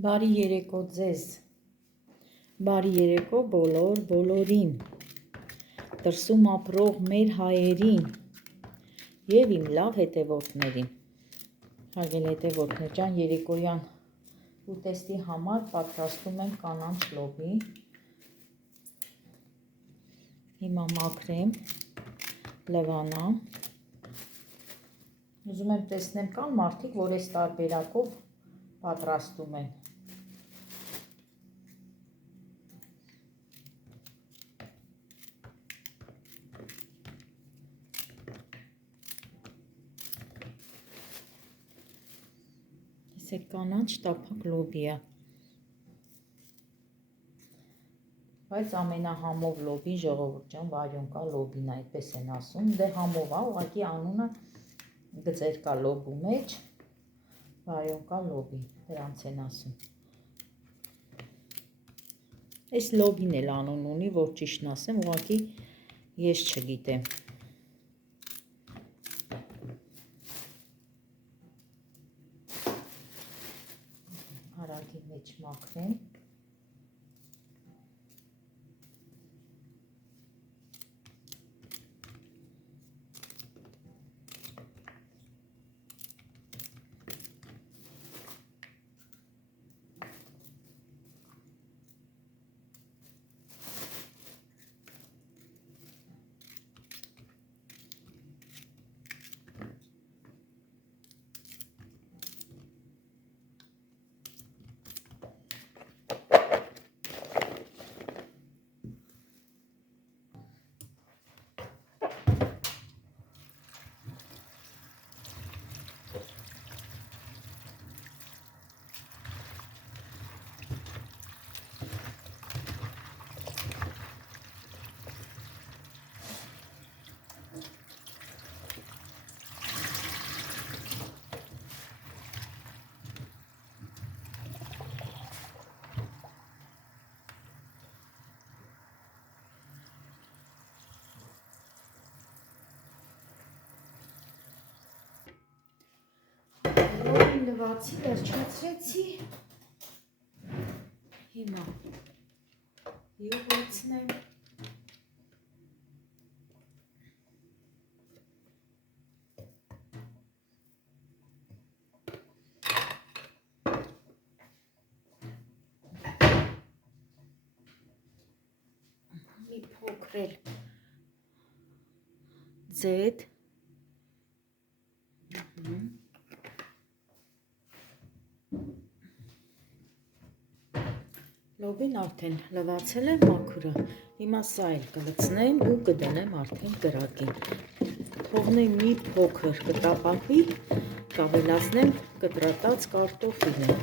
Բարի երեկո ձեզ, բարի երեկո բոլորին, դրսում ապրող մեր հայերին և իմ լավ հետևորդներին, հարգելի հետևորդներ ջան, երեկոյան ուտեստի համար պատրաստում ենք կանանչ լոբի, հիմա մաքրեմ, լվանամ, ուզում եմ տեսնեմ կան մարդիկ, որ այս տարբերակով պատրաստում են, Տեսեք կանանչ տափակ լոբի է, բայց ամենահամով լոբի ժողովուրդ ջան, վարյունկա լոբին այդպես են ասում, դե համով է, ուղղակի անունը գծեր կա լոբու մեջ, վարյունկա լոբի, դրանց են ասում, այս լոբին էլ անուն ունի, որ ճիշտն ասեմ, ուղղակի ես չգիտեմ, հարակի մեջ մաքրեմ, լվացի, վերջացրեցի, հիմա յուղացնեմ, մի փոքր ձետ, լոբին արդեն լվացել եմ մաքուր է, հիմա սա էլ կլցնեմ ու կդնեմ արդեն կրակին, թողնեմ մի փոքր կտապակվի, կավելացնեմ կտրատած կարտոֆիլը,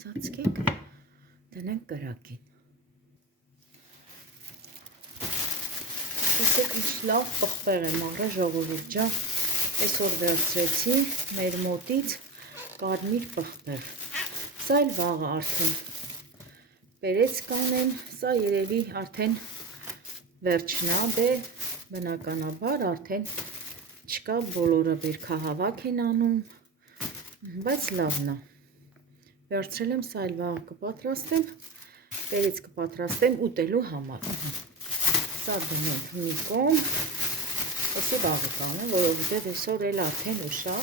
ծածկենք, դնենք կրակին, տեսեք ինչ լավ պղպեղ եմ առել ժողովուրդ ջան, այսօր վերցրեցի մեր մոտից կարմիր պղպեղ, սա էլ վաղը արդեն բերեց կանեմ, սա երևի արդեն վերջնա, դե բնականաբար արդեն չկա, բոլորը բերքահավաք են անում, բայց լավն է, վերցրել եմ, սա էլ վաղը կպատրաստեմ, բերեց կպատրաստեմ ուտելու համար, սա դնենք մի կողմ, էսի վաղը կանեմ, որովհետև այսօր էլ արդեն ուշ է,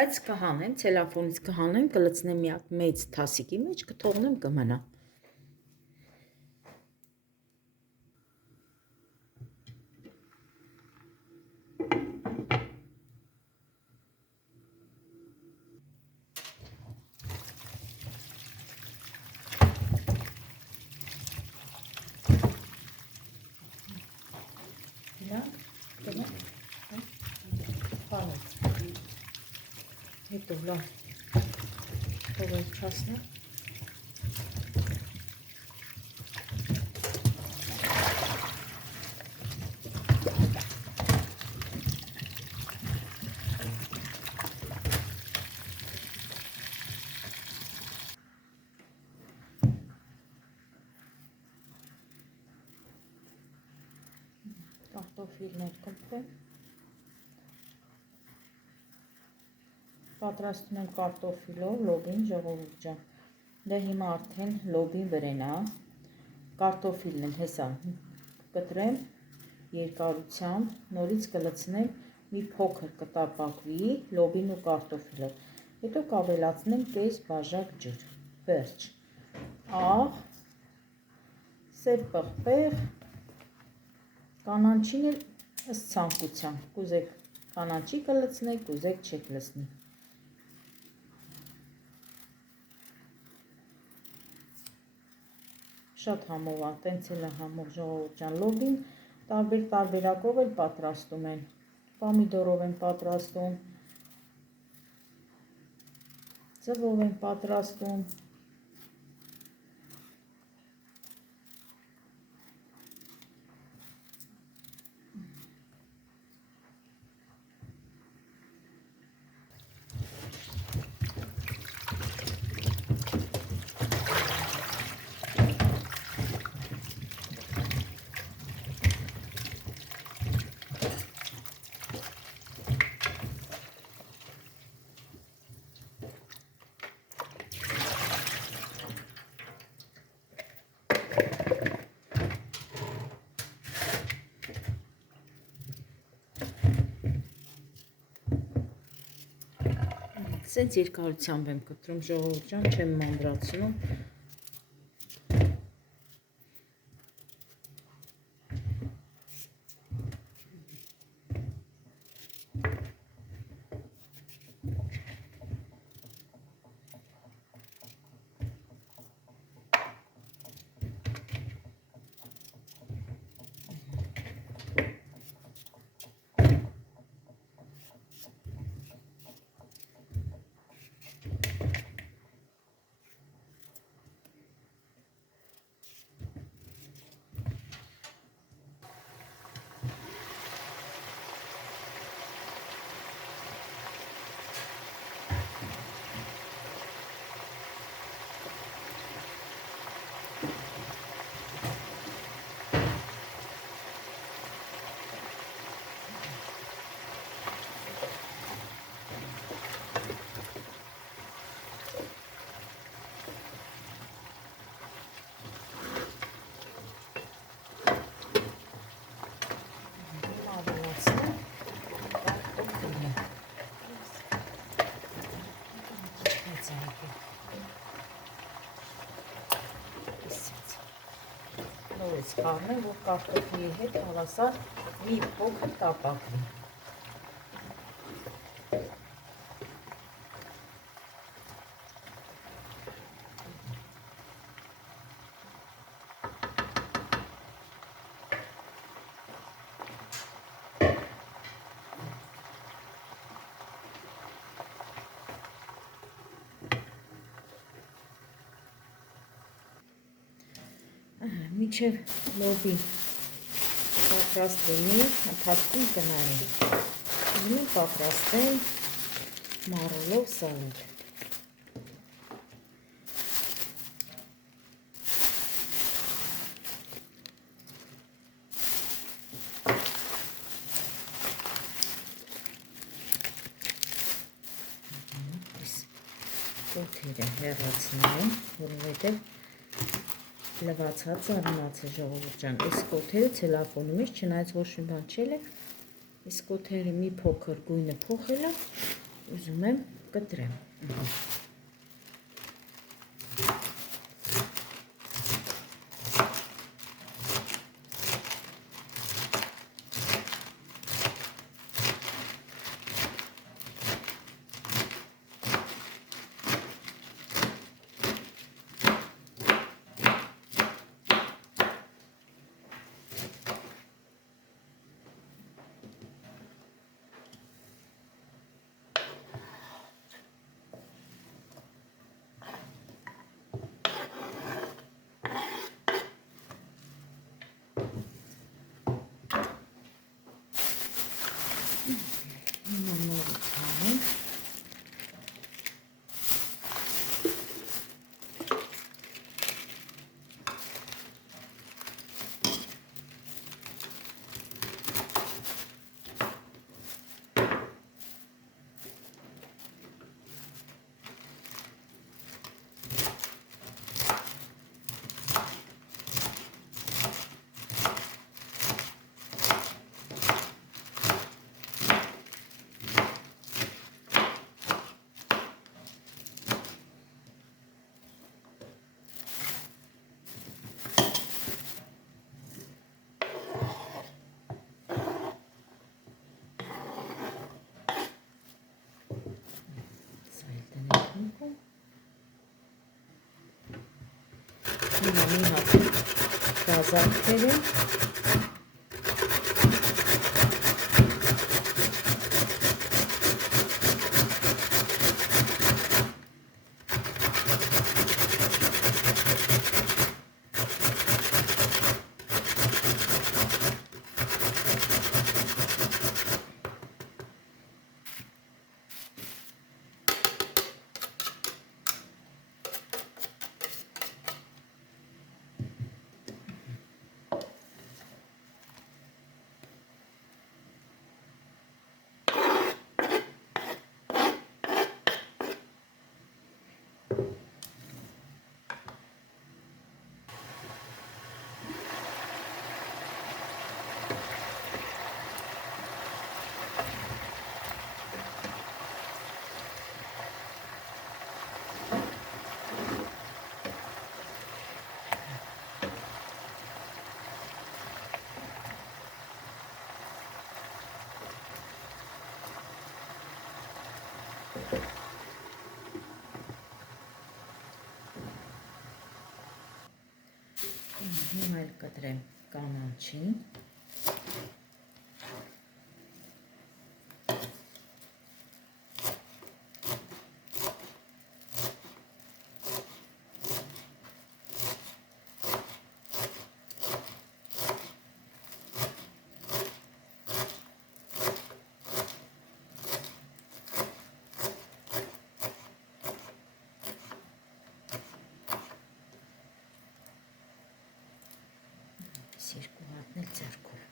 բայց կհանեմ, ցելոֆանից կհանեմ, կլցնեմ մի հատ մեծ թասիկի մեջ, կթողնեմ կմնա։ Հետո լավ վերջացնեմ, կարտոֆիլներ կպրեմ։ Պատրաստում եմ կարտոֆիլով լոբին, ժողովուրդ ջան։ Դե հիմա արդեն լոբին վրենա, կարտոֆիլն եմ հեսա կտրեմ երկարությամբ, նորից կլցնեմ, մի փոքր կտապակվի լոբին ու կարտոֆիլը, հետո կավելացնեմ կես բաժակ ջուր, վերջ, աղ, սև պղպեղ, կանանչին էլ ըստ ցանկության, կուզեք կանանչի կլցնեք, կուզեք չեք լցնի։ Շատ համով է, տենց էլ է համով ժողովուրդ ջան, լոբին տարբերակով էլ պատրաստում են, պամիդորով են պատրաստում, ձվով են պատրաստում, Սենց երկարությամբ եմ կտրում ժողովուրդ ջան, չեմ մանրացնում։ Նորից խառնեմ, որ կարտոֆիլի հետ հավասար մի փոքր տապակվի։ Մինչև լոբի պատրաստ լինի, ընթացքում կնայեմ։ Ուզում եմ պատրաստեմ մառուլով սալատ։ Կոթերը հեռացնեմ, որովհետև լվացած արմացը ժողովուրդ ջան, այս կոթերը ցելոֆոնի մեջ չնայած ոչ մի բան չել է, այս կոթերը մի փոքր գույնը փոխել է, ուզում եմ կտրեմ։ մրգազարդերը։ Հիմա էլ կտրեմ կանաչին։ Երկու հատն էլ ձեռքով։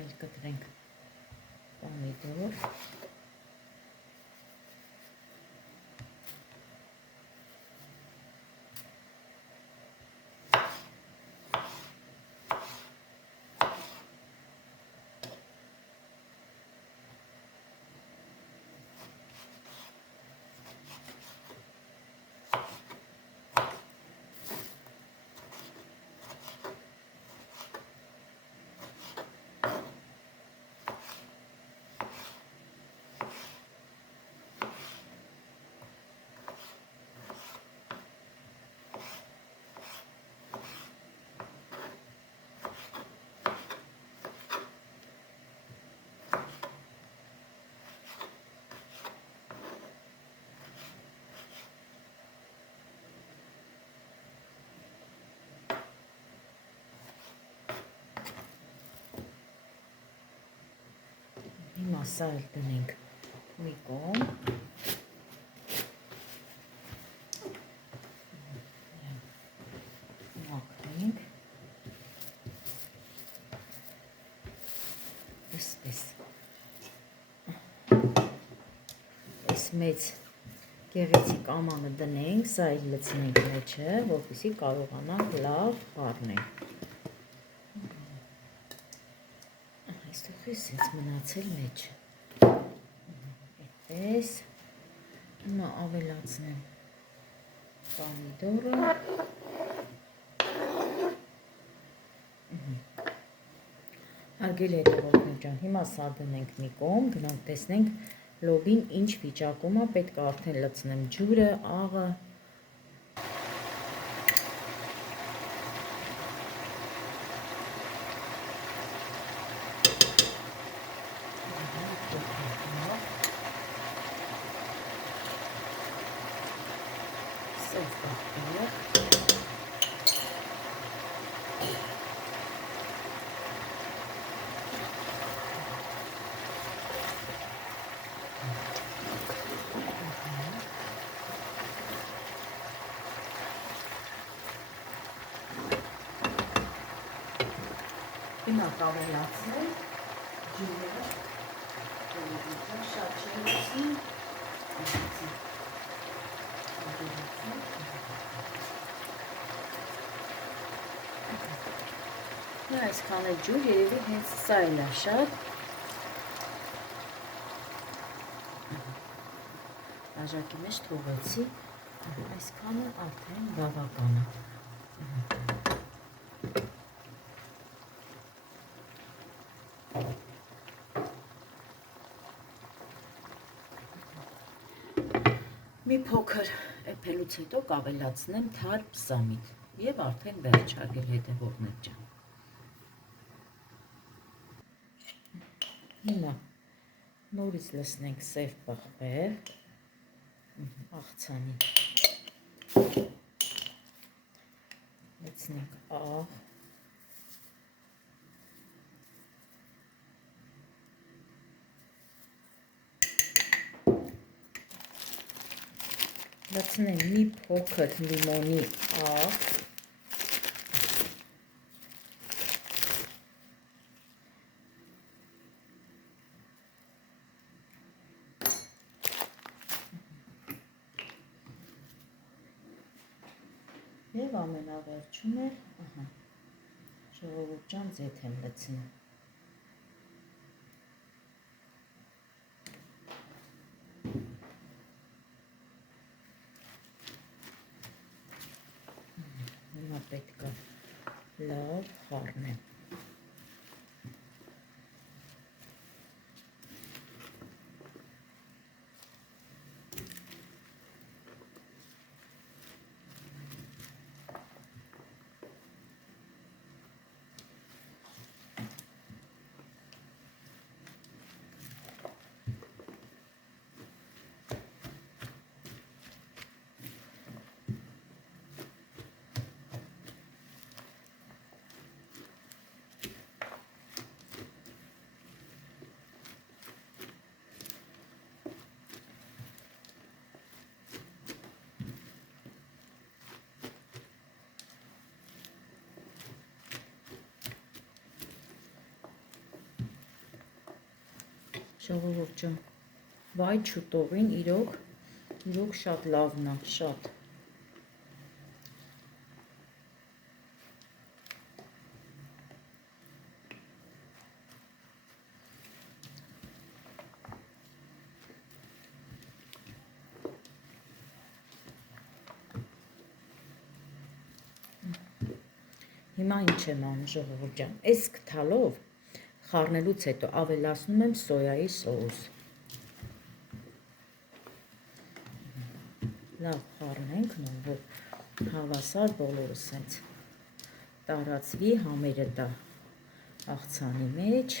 Այլ կտրենք պոմիդոր։ Հիմա սա էլ տնենք մի կողմ։ Մաքրենք։ Այսպես։ Այս մեծ գեղեցիկ ամանը դնենք, սա էլ լցնենք մեջը, որպեսզի կարողանանք լավ խառնել։ Այստեղից ինձ մնացել մեջը։ Այդպես։ Հիմա ավելացնեմ պոմիդորը։ Հարգելի հետևորդներ ջան, հիմա սա դնենք մի կողմ, գնանք տեսնենք լոբին ինչ վիճակում է, պետք է արդեն լցնեմ ջուրը, աղը։ Հիմա կավելացնեմ ջուրը, շատ չեմ լցնում, Այսքան է ջուր, երևի հենց սա էլ է շատ։ Բաժակի մեջ թողեցի, այսքանը արդեն բավական է։ Մի փոքր էփելուց հետո կավելացնեմ թարմ սամիտ և արդեն վերջ հարգելի հետևողներ ջան։ Հիմա նորից լցնենք սև պղպեղ, աղցանի լցնենք աղ, լցնեմ մի փոքր լիմոնի աղ, և ամենավերջում է, ժողովուրդ ջան, ձեթ եմ լցնում։ Հիմա պետք է լավ խառնեմ։ Ժողովուրդ ջան, վայ չուտողին իրոք շատ լավն է, շատ։ Հիմա ինչ եմ անում ժողովուրդ ջան, այս կթալով խառնելուց հետո ավելացնում եմ սոյայի սոուս։ Լավ խառնենք, որ հավասար բոլորը սենց տարածվի, համերը տա աղցանի մեջ։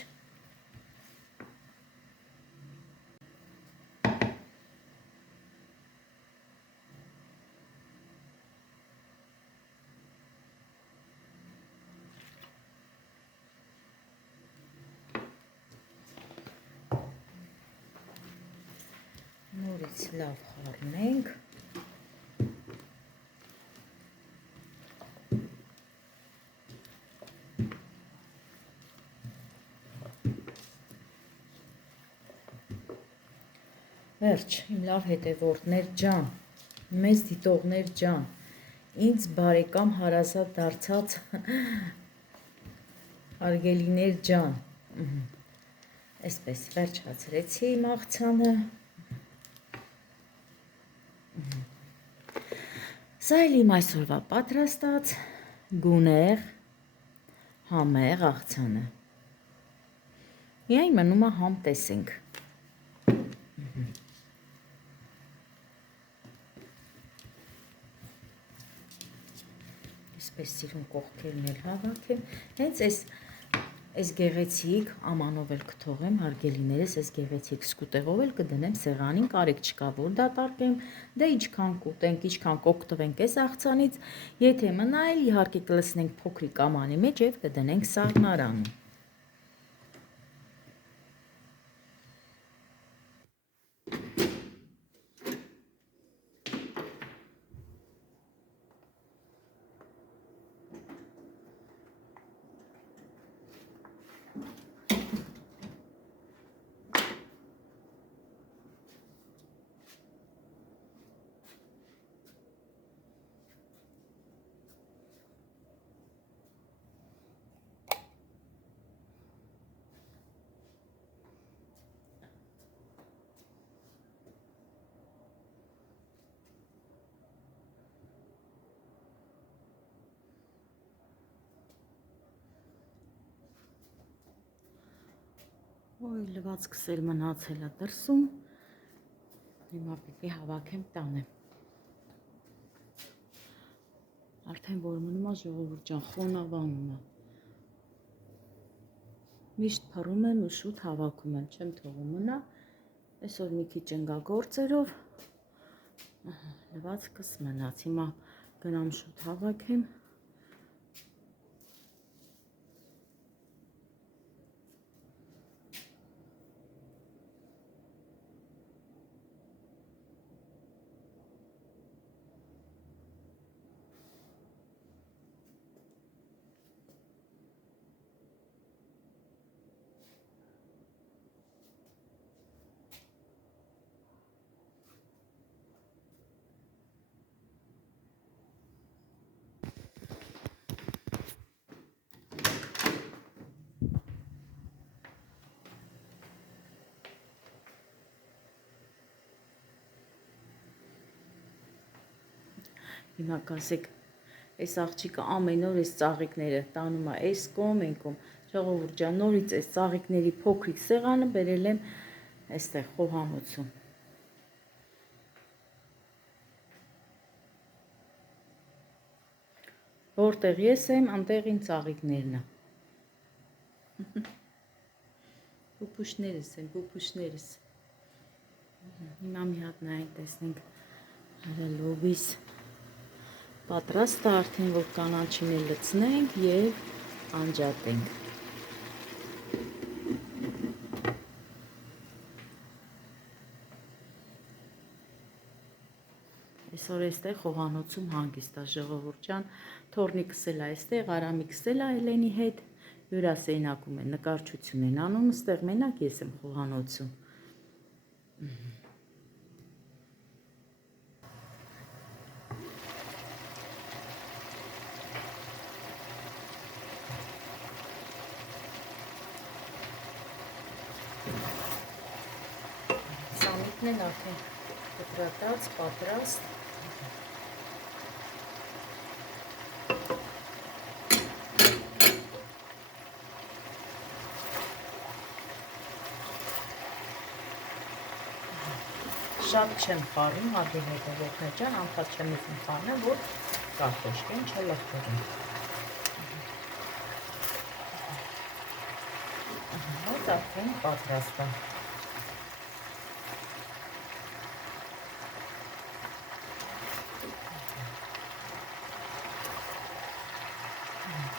Նորից լավ խառնենք։ Վերջ, իմ լավ հետևորդներ ջան, մեզ դիտողներ ջան, ինձ բարեկամ հարազատ դարձած հարգելիներ ջան, այսպես վերջացրեցի իմ աղցանը, սա էլ իմ այսօրվա պատրաստած գունեղ համեղ աղցանը, միայն մնում է համ տեսենք։ Այսպես սիրուն կողքերն էլ հավաքեմ, հենց այս գեղեցիկ ամանով էլ կթողեմ, հարգելիներս, այս գեղեցիկ սկուտեղով էլ կդնեմ սեղանին, կարիք չկա, որ դատարկեմ, դե ինչքան կուտենք, ինչքան կօգտվենք այս աղցանից, եթե մնա էլ իհարկե կլցնենք փոքրիկ ամանի մեջ և կդնենք սառնարանում։ Ոյ, լվացքս էլ մնացել է դրսում, հիմա պիտի հավաքեմ տանեմ, արդեն որ մնում է ժողովուրդ ջան, խոնավանում է, միշտ փռում եմ ու շուտ հավաքում եմ, չեմ թողում մնա, այսօր մի քիչ ընկա գործերով, լվացքս մնաց, հիմա գնամ շուտ հավաքեմ, հիմա կասեք, այս աղջիկը ամեն օր այս ծաղիկները տանում է, այս կողմ, այն կողմ, ժողովուրդ ջան, նորից այս ծաղիկների փոքրիկ սեղանը բերել եմ այստեղ խոհանոցում։ Որտեղ ես եմ, անտեղ իմ ծաղիկներն է։ Պուպուշներս են, պուպուշներս։ Հիմա մի հատ նայենք, տեսնենք լոբիս պատրաստ է արդեն, որ կանաչին էլ լցնենք և անջատենք։ Այսօր այստեղ խոհանոցում հանգիստ է ժողովուրդ ջան, թորնիկս էլ է այստեղ, Արամիկս էլ է Էլենի հետ, հյուրասենյակում են, նկարչություն են անում, այստեղ մենակ ես եմ խոհանոցում։ Սամիտն են արդեն կտրատած, պատրաստ։ Շատ չեմ խառնում, հատի հետով օգնել ջան, անթաց չեմ ուզում խառնեմ, որ կարտոշկեն չլխկրում։ Հոց արդեն պատրաստ է։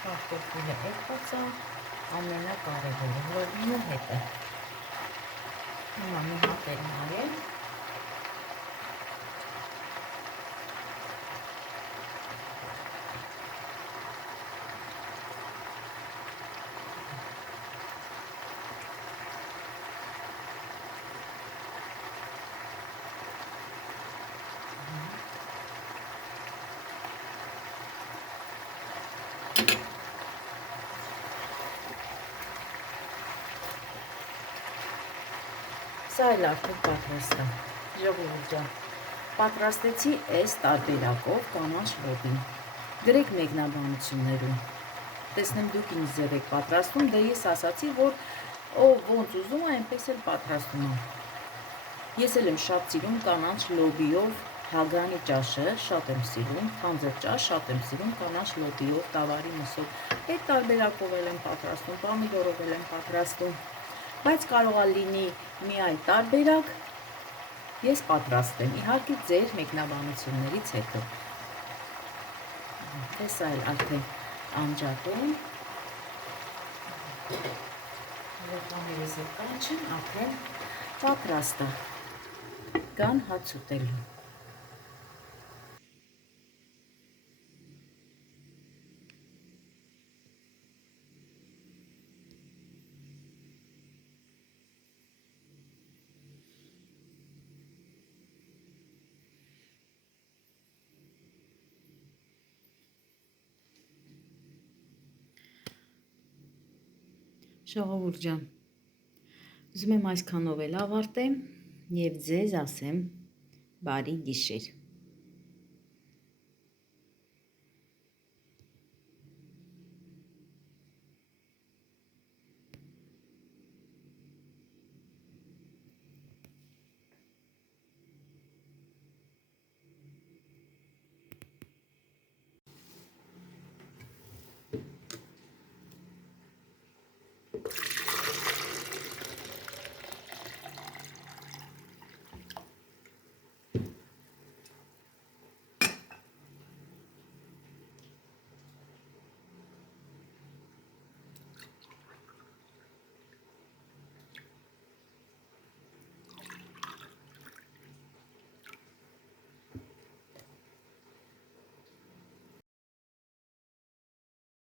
Կարտոֆիլը եկած է, ամենակարևորը, լոբինը հետը։ Հիմա մի հատ էլ նայեմ։ Սա էլ արդեն պատրաստ է, ժողովուրդ ջան, պատրաստեցի այս տարբերակով կանաչ լոբին, գրեք մեկնաբանություններում, տեսնեմ դուք ինձ ձև եք պատրաստում, դե ես ասացի, որ ով ոնց ուզում է, այնպես էլ պատրաստում է, ես էլ եմ շատ սիրում կանաչ լոբիով հագանի ճաշը, շատ եմ սիրում, թանձր ճաշ, շատ եմ սիրում կանաչ լոբիով, տավարի մսով, այդ տարբերակով էլ եմ պատրաստում, պամիդորով էլ եմ պատրաստում, բայց կարող է լինի մի այլ տարբերակ, ես պատրաստ եմ, իհարկե ձեր մեկնաբանություններից հետո։ Սա էլ արդեն անջատում, երեխաներս էլ կանչեն, արդեն պատրաստ է, կան հաց ուտելու։ Ժողովուրդ ջան, ուզում եմ այսքանով էլ ավարտեմ և ձեզ ասեմ բարի գիշեր։